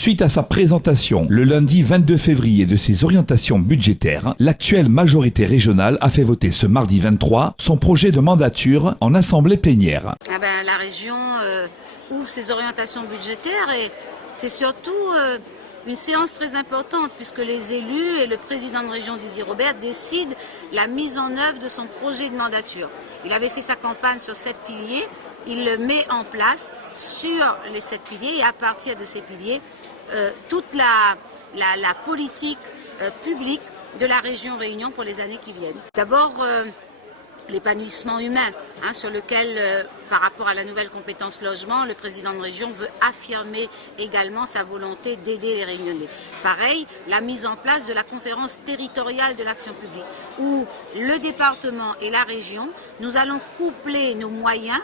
Suite à sa présentation le lundi 22 février de ses orientations budgétaires, l'actuelle majorité régionale a fait voter ce mardi 23 son projet de mandature en assemblée plénière. La région ouvre ses orientations budgétaires et c'est surtout une séance très importante puisque les élus et le président de région Didier Robert décident la mise en œuvre de son projet de mandature. Il avait fait sa campagne sur 7 piliers, il le met en place sur les 7 piliers et à partir de ces piliers, toute la politique publique de la région Réunion pour les années qui viennent. D'abord, l'épanouissement humain, sur lequel, par rapport à la nouvelle compétence logement, le président de région veut affirmer également sa volonté d'aider les Réunionnais. Pareil, la mise en place de la conférence territoriale de l'action publique, où le département et la région, nous allons coupler nos moyens,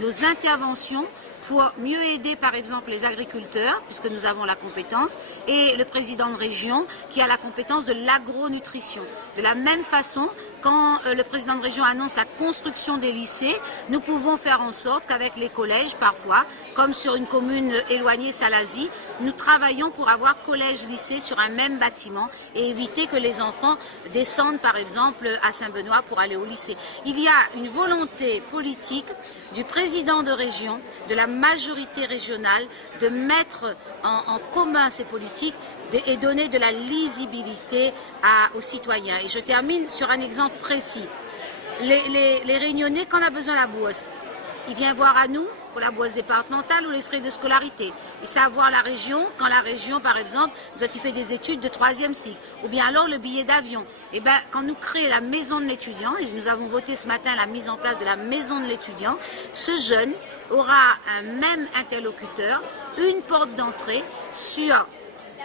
nos interventions pour mieux aider par exemple les agriculteurs, puisque nous avons la compétence, et le président de région qui a la compétence de l'agronutrition. De la même façon, quand le président de région annonce la construction des lycées, nous pouvons faire en sorte qu'avec les collèges, parfois, comme sur une commune éloignée, Salazie, nous travaillons pour avoir collège-lycée sur un même bâtiment et éviter que les enfants descendent par exemple à Saint-Benoît pour aller au lycée. Il y a une volonté politique du président de région, de la majorité régionale, de mettre en commun ces politiques et donner de la lisibilité aux citoyens. Et je termine sur un exemple précis. Les Réunionnais, quand on a besoin de la bourse, ils viennent voir à nous pour la bourse départementale ou les frais de scolarité. Ils savent voir la région, quand la région, par exemple, nous a fait des études de 3e cycle, ou bien alors le billet d'avion. Et bien, quand nous créons la maison de l'étudiant, et nous avons voté ce matin la mise en place de la maison de l'étudiant, ce jeune aura un même interlocuteur, une porte d'entrée sur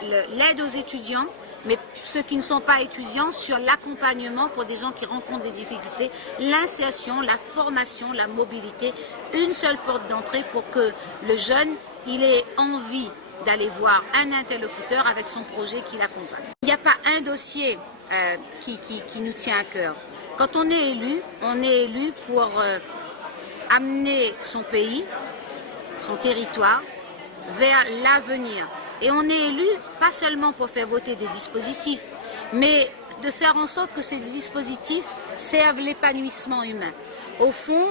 l'aide aux étudiants, mais ceux qui ne sont pas étudiants sur l'accompagnement pour des gens qui rencontrent des difficultés, l'insertion, la formation, la mobilité, une seule porte d'entrée pour que le jeune il ait envie d'aller voir un interlocuteur avec son projet qui l'accompagne. Il n'y a pas un dossier qui nous tient à cœur. Quand on est élu pour amener son pays, son territoire vers l'avenir. Et on est élu pas seulement pour faire voter des dispositifs, mais de faire en sorte que ces dispositifs servent l'épanouissement humain. Au fond,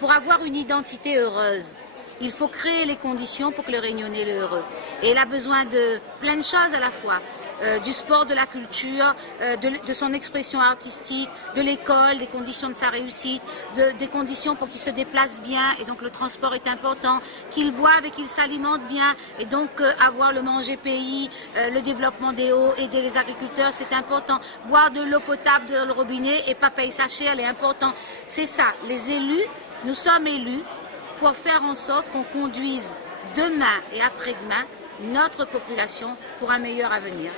pour avoir une identité heureuse, il faut créer les conditions pour que le Réunionnais soit heureux. Et il a besoin de plein de choses à la fois. Du sport, de la culture, de son expression artistique, de l'école, des conditions de sa réussite, des conditions pour qu'il se déplace bien, et donc le transport est important, qu'il boive et qu'il s'alimente bien, et donc avoir le manger pays, le développement des eaux, aider les agriculteurs, c'est important. Boire de l'eau potable dans le robinet et pas payer sa cher, c'est important. C'est ça, les élus, nous sommes élus pour faire en sorte qu'on conduise demain et après-demain notre population pour un meilleur avenir.